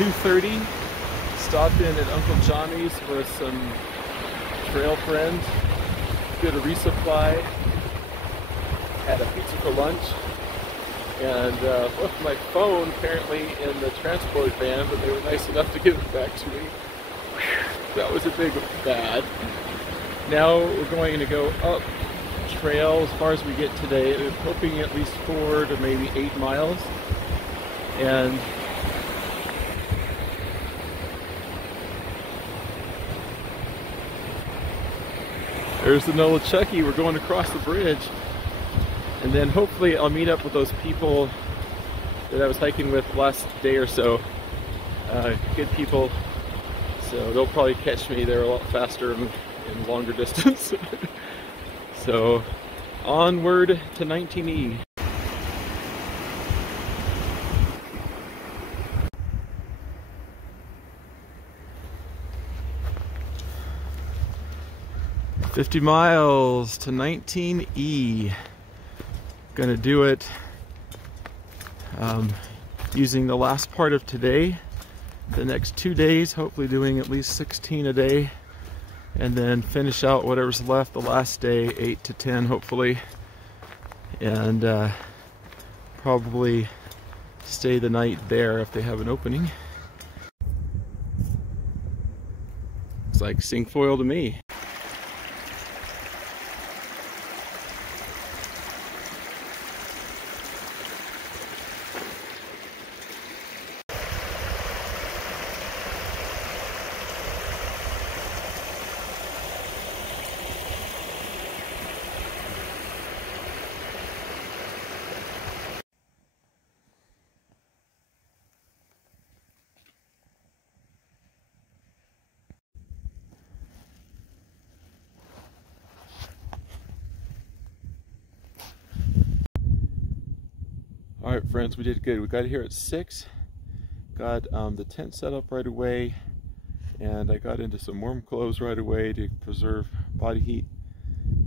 2:30. Stopped in at Uncle Johnny's with some trail friends. Did a resupply. Had a pizza for lunch. And left my phone apparently in the transport van, but they were nice enough to give it back to me. That was a big bad. Now we're going to go up trail as far as we get today. I'm hoping at least 4 to maybe 8 miles. And there's the Nolichucky. We're going across the bridge. And then hopefully I'll meet up with those people that I was hiking with last day or so. Good people. So they'll probably catch me. They're a lot faster and longer distance. So onward to 19E. $50 miles to 19E. Gonna do it using the last part of today. The next 2 days, hopefully doing at least 16 a day, and then finish out whatever's left the last day, 8 to 10 hopefully, and probably stay the night there if they have an opening. It's like Cinquefoil to me. Alright friends, we did good. We got here at 6, got the tent set up right away, and I got into some warm clothes right away to preserve body heat.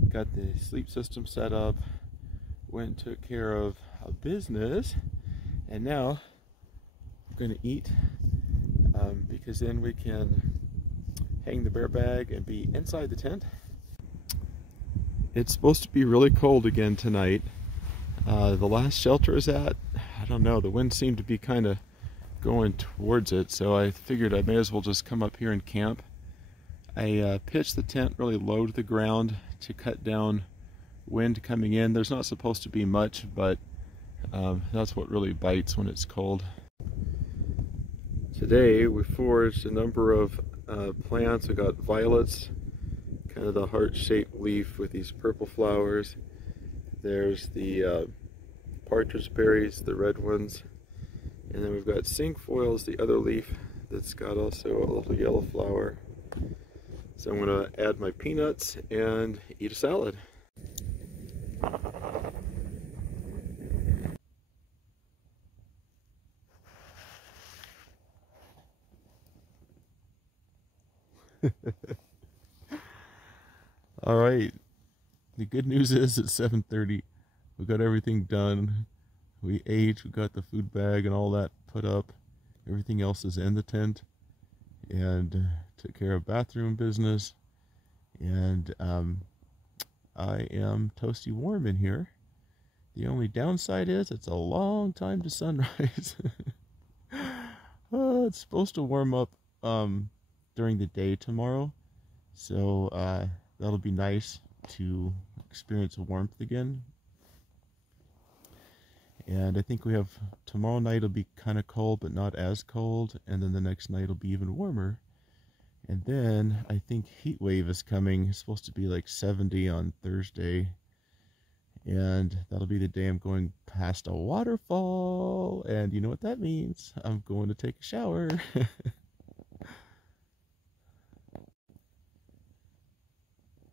Got the sleep system set up, went and took care of a business, and now we're going to eat because then we can hang the bear bag and be inside the tent. It's supposed to be really cold again tonight. The last shelter I was at, I don't know, the wind seemed to be kind of going towards it, so I figured I may as well just come up here and camp. I pitched the tent really low to the ground to cut down wind coming in. There's not supposed to be much, but that's what really bites when it's cold. Today we foraged a number of plants. We got violets, kind of the heart-shaped leaf with these purple flowers. There's the partridge berries, the red ones, and then we've got cinquefoils, the other leaf that's got also a little yellow flower. So I'm going to add my peanuts and eat a salad. All right. The good news is it's 7:30. We got everything done. We ate, we got the food bag and all that put up. Everything else is in the tent. And took care of bathroom business. And I am toasty warm in here. The only downside is it's a long time to sunrise. It's supposed to warm up during the day tomorrow. So that'll be nice to experience warmth again. And I think we have tomorrow night will be kind of cold but not as cold, and then the next night will be even warmer. And then I think heat wave is coming. It's supposed to be like 70 on Thursday, and that'll be the day I'm going past a waterfall, and you know what that means. I'm going to take a shower.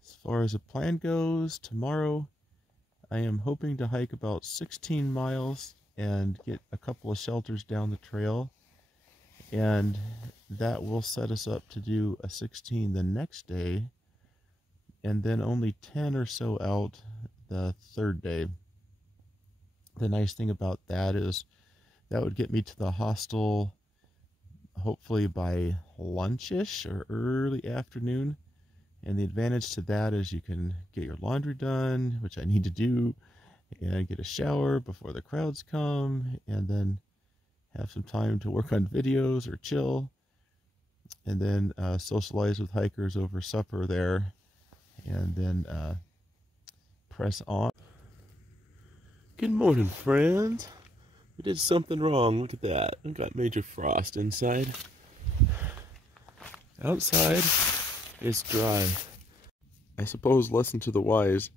As far as the plan goes, tomorrow I am hoping to hike about 16 miles and get a couple of shelters down the trail, and that will set us up to do a 16 the next day, and then only 10 or so out the third day. The nice thing about that is that would get me to the hostel hopefully by lunchish or early afternoon. And the advantage to that is you can get your laundry done, which I need to do, and get a shower before the crowds come, and then have some time to work on videos or chill, and then socialize with hikers over supper there, and then press on. Good morning, friends. We did something wrong. Look at that. We got major frost inside. Outside, it's dry. I suppose, lesson to the wise,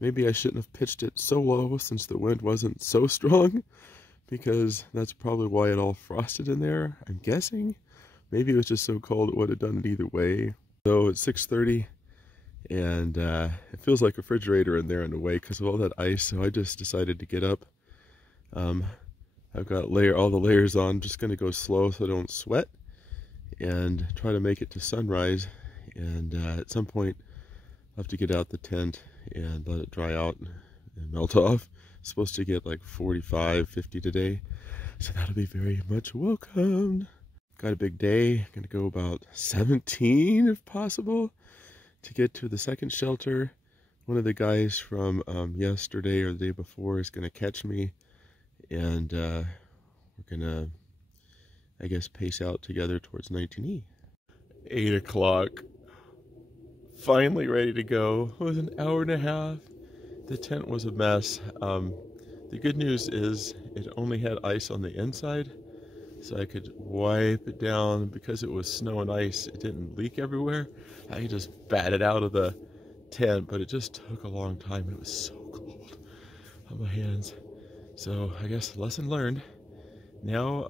maybe I shouldn't have pitched it so low since the wind wasn't so strong, because that's probably why it all frosted in there, I'm guessing. Maybe it was just so cold it would have done it either way. So it's 6:30, and it feels like a refrigerator in there in a way because of all that ice, so I just decided to get up. I've got all the layers on. I'm just going to go slow so I don't sweat, and try to make it to sunrise. And at some point, I'll have to get out the tent and let it dry out and melt off. It's supposed to get like 45, 50 today, so that'll be very much welcomed. Got a big day. Gonna go about 17 if possible to get to the second shelter. One of the guys from yesterday or the day before is gonna catch me, and we're gonna, I guess, pace out together towards 19E. 8 o'clock. Finally ready to go. It was an hour and a half. The tent was a mess. The good news is it only had ice on the inside, so I could wipe it down. Because it was snow and ice, it didn't leak everywhere. I could just bat it out of the tent, but it just took a long time. It was so cold on my hands. So I guess lesson learned. Now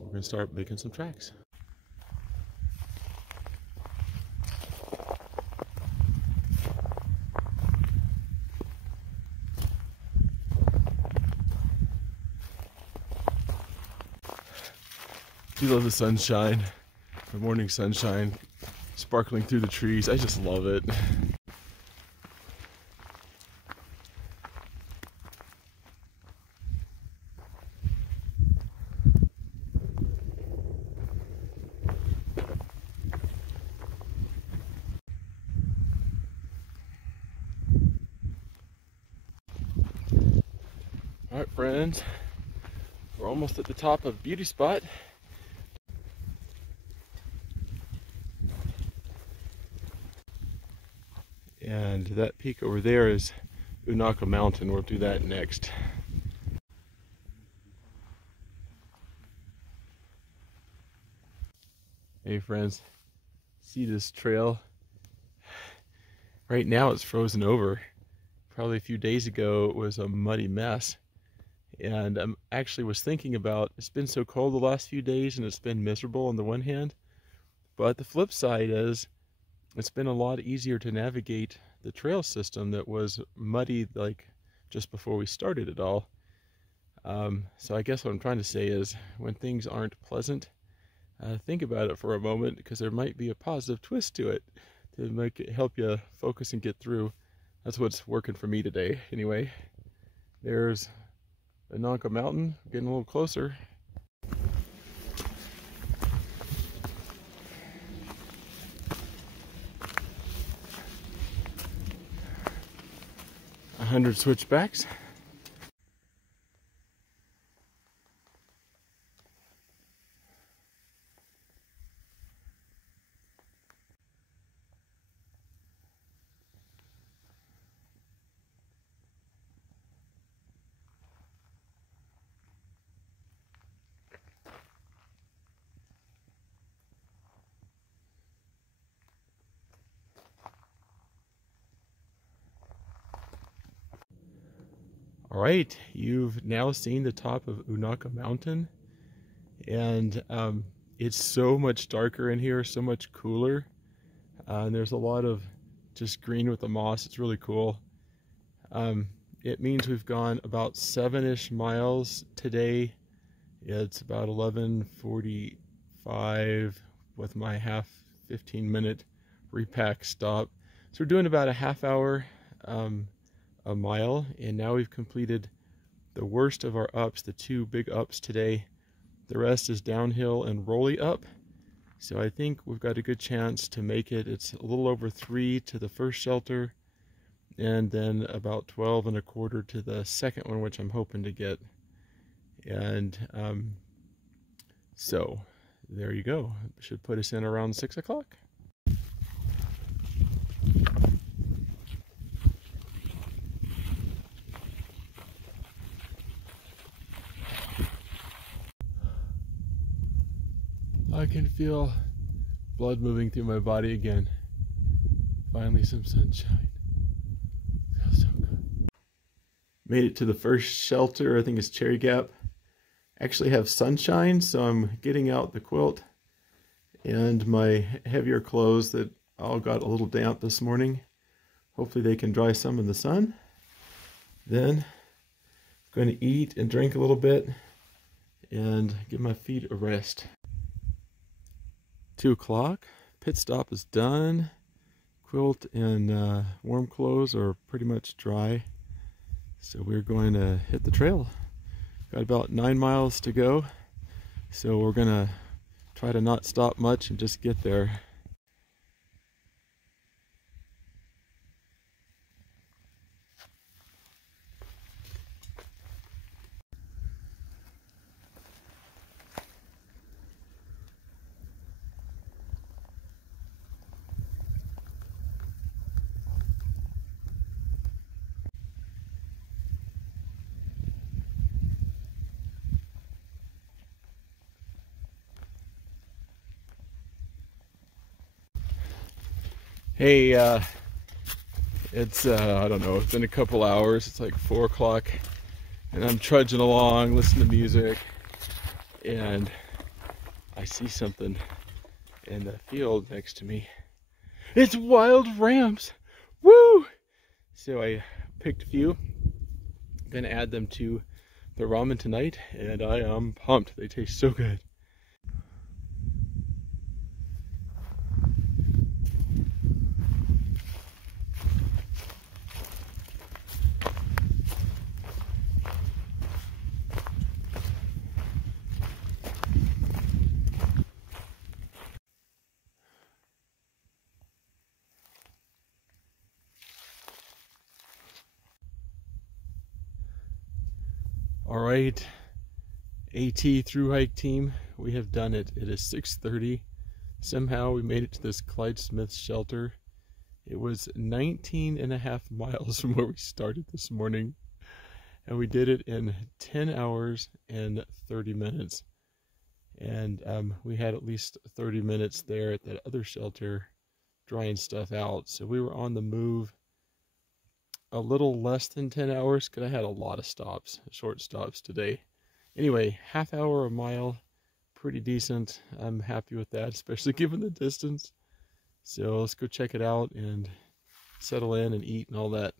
we're gonna start making some tracks. Do love the sunshine, the morning sunshine sparkling through the trees. I just love it. All right, friends, we're almost at the top of Beauty Spot. And that peak over there is Unaka Mountain. We'll do that next. Hey friends, see this trail? Right now it's frozen over. Probably a few days ago it was a muddy mess. And I actually was thinking about, it's been so cold the last few days and it's been miserable on the one hand. But the flip side is, it's been a lot easier to navigate the trail system that was muddy like just before we started it all. So I guess what I'm trying to say is, when things aren't pleasant, think about it for a moment, because there might be a positive twist to it to make it help you focus and get through. That's what's working for me today. Anyway, there's Unaka Mountain, getting a little closer. 100 switchbacks. All right, you've now seen the top of Unaka Mountain, and it's so much darker in here, so much cooler, and there's a lot of just green with the moss. It's really cool. It means we've gone about 7-ish miles today. It's about 11:45 with my half 15-minute repack stop. So we're doing about a half hour a mile, and now we've completed the worst of our ups, the 2 big ups today. The rest is downhill and rolly up. So I think we've got a good chance to make it. It's a little over 3 to the first shelter, and then about 12.25 to the second one, which I'm hoping to get. And so there you go. Should put us in around 6 o'clock. I can feel blood moving through my body again. Finally some sunshine. Feels so good. Made it to the first shelter. I think it's Cherry Gap. Actually have sunshine, so I'm getting out the quilt and my heavier clothes that all got a little damp this morning. Hopefully they can dry some in the sun. Then I'm going to eat and drink a little bit and give my feet a rest. 2 o'clock, pit stop is done. Quilt and warm clothes are pretty much dry. So we're going to hit the trail. Got about 9 miles to go. So we're gonna try to not stop much and just get there. Hey, it's, I don't know, it's been a couple hours. It's like 4 o'clock, and I'm trudging along, listening to music, and I see something in the field next to me. It's wild rams! Woo! So I picked a few, gonna add them to the ramen tonight, and I am pumped. They taste so good. All right, AT through hike team, we have done it. It is 6:30. Somehow we made it to this Clyde Smith shelter. It was 19.5 miles from where we started this morning, and we did it in 10 hours and 30 minutes. And we had at least 30 minutes there at that other shelter drying stuff out. So we were on the move a little less than 10 hours because I had a lot of stops, short stops today. Anyway, half hour a mile, pretty decent. I'm happy with that, especially given the distance. So let's go check it out and settle in and eat and all that.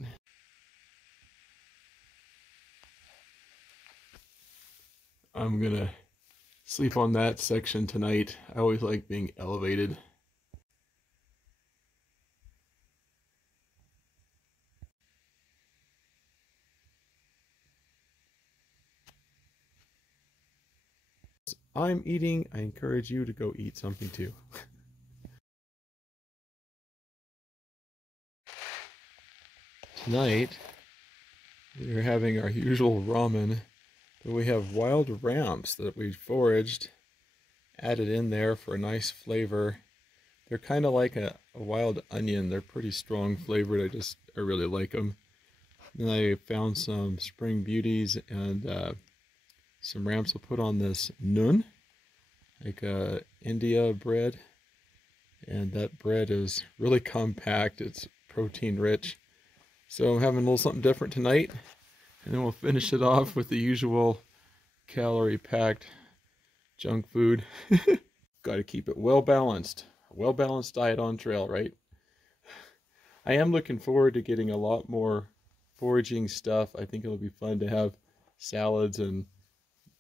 I'm gonna sleep on that section tonight. I always like being elevated. I'm eating. I encourage you to go eat something too. Tonight, we're having our usual ramen, but we have wild ramps that we foraged, added in there for a nice flavor. They're kind of like a wild onion. They're pretty strong flavored. I really like them. Then I found some spring beauties and some ramps. Will put on this noon, like India bread, and that bread is really compact. It's protein rich. So I'm having a little something different tonight, and then we'll finish it off with the usual calorie packed junk food. Got to keep it well balanced. A well balanced diet on trail, right? I am looking forward to getting a lot more foraging stuff. I think it'll be fun to have salads and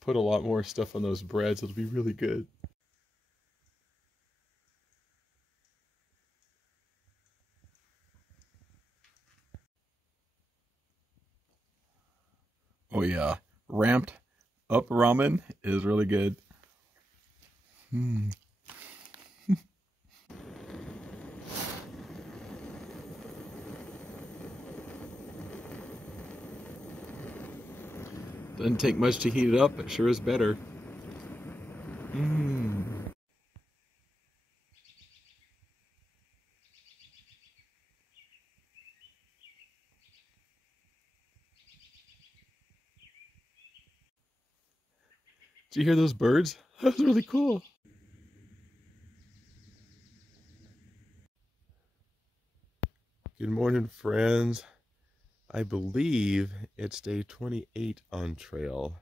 put a lot more stuff on those breads. It'll be really good. Oh yeah, ramped up ramen is really good. Hmm. Doesn't take much to heat it up, it sure is better. Mmm. Did you hear those birds? That was really cool. Good morning, friends. I believe it's day 28 on trail.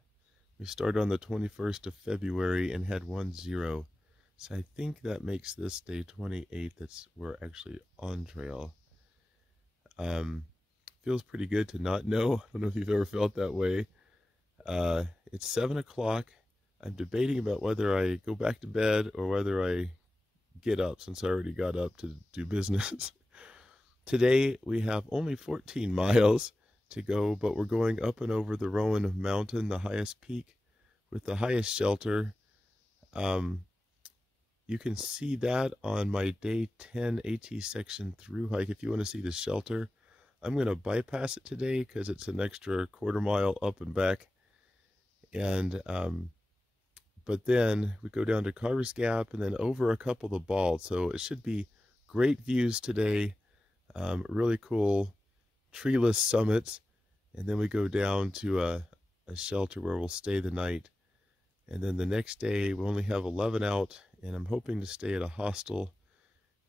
We started on the 21st of February and had 1-0. So I think that makes this day 28 we're actually on trail. Feels pretty good to not know. I don't know if you've ever felt that way. It's 7 o'clock. I'm debating about whether I go back to bed or whether I get up, since I already got up to do business. Today we have only 14 miles to go, but we're going up and over the Rowan Mountain, the highest peak with the highest shelter. You can see that on my day 10 AT section through hike if you want to see the shelter. I'm going to bypass it today because it's an extra quarter mile up and back. And but then we go down to Carver's Gap and then over a couple of the balds. So it should be great views today. Really cool treeless summits. And then we go down to a shelter where we'll stay the night. And then the next day we only have 11 out, and I'm hoping to stay at a hostel,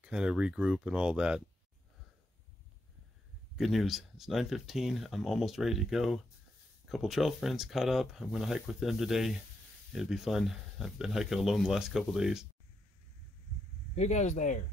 kind of regroup and all that. Good news, it's 9:15. I'm almost ready to go. A couple trail friends caught up. I'm going to hike with them today. It'll be fun. I've been hiking alone the last couple days. Who goes there?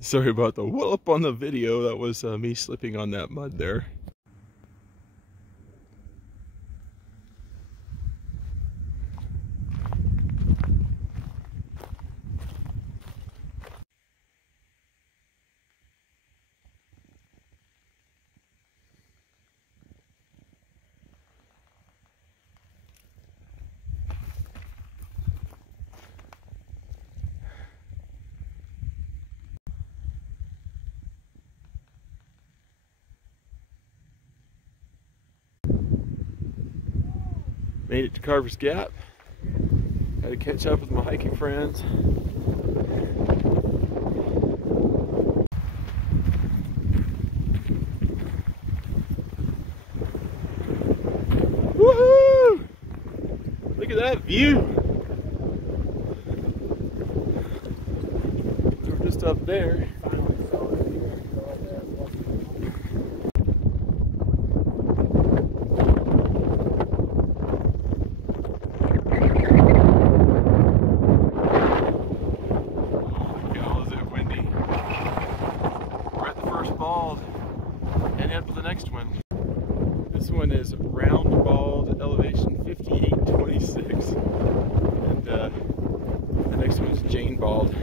Sorry about the whoop on the video. That was me slipping on that mud there. Made it to Carver's Gap. Had to catch up with my hiking friends. Woohoo! Look at that view! We're just up there. And up to the next one. This one is Round Bald, elevation 5826. And the next one is Jane Bald.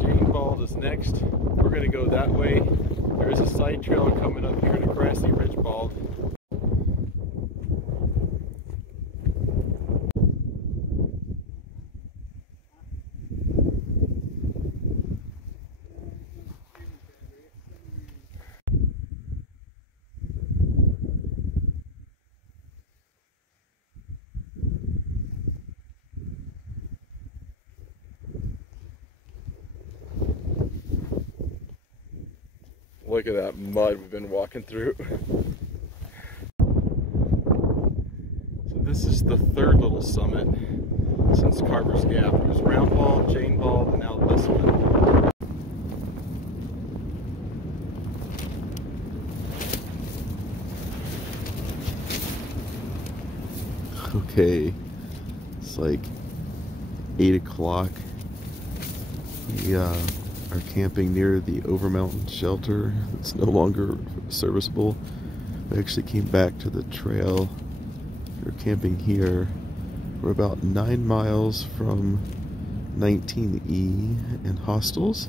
Jane Bald is next. We're going to go that way. There is a side trail coming up here to Grassy Ridge Bald. Look at that mud we've been walking through. So this is the third little summit since Carver's Gap. It was Round Bald, Jane Bald, and now this one. Okay, it's like 8 o'clock. We are camping near the Overmountain shelter. It's no longer serviceable. We actually came back to the trail. We're camping here. We're about 9 miles from 19E and hostels.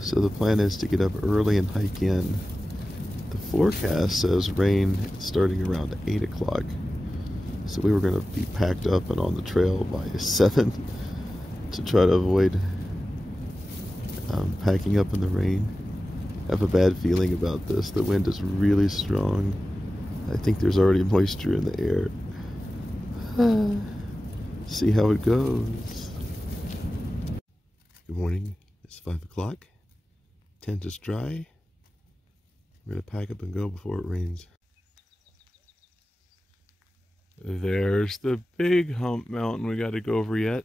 So the plan is to get up early and hike in. The forecast says rain starting around 8 o'clock. So we were going to be packed up and on the trail by 7 to try to avoid packing up in the rain. I have a bad feeling about this. The wind is really strong. I think there's already moisture in the air. See how it goes. Good morning. It's 5 o'clock. Tent is dry. We're going to pack up and go before it rains. There's the big hump mountain we got to go over yet.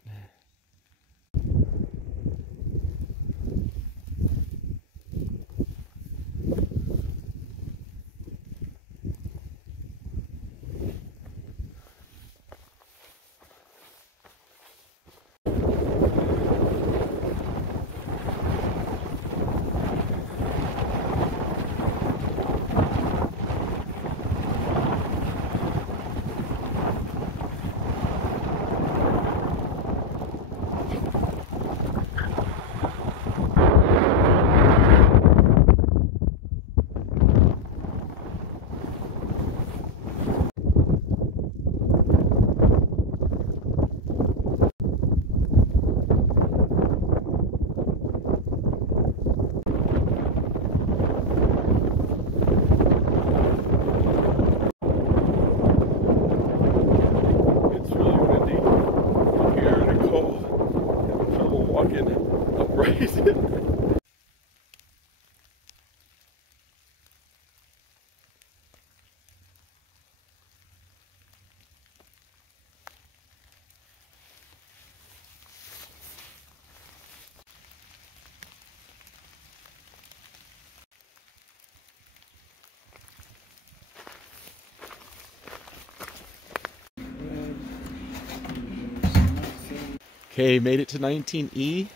Okay, made it to 19E.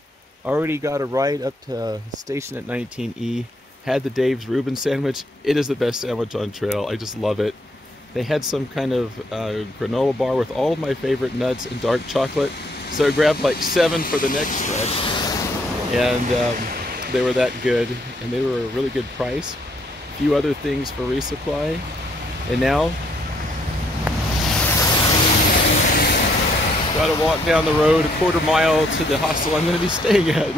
Already got a ride up to the station at 19E. Had the Dave's Reuben sandwich. It is the best sandwich on trail. I just love it. They had some kind of granola bar with all of my favorite nuts and dark chocolate. So I grabbed like 7 for the next stretch. And they were that good. And they were a really good price. A few other things for resupply. And now gotta walk down the road a quarter mile to the hostel I'm gonna be staying at.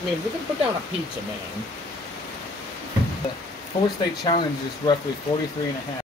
I mean, we can put down a pizza, man. The 4-state challenge is roughly 43.5.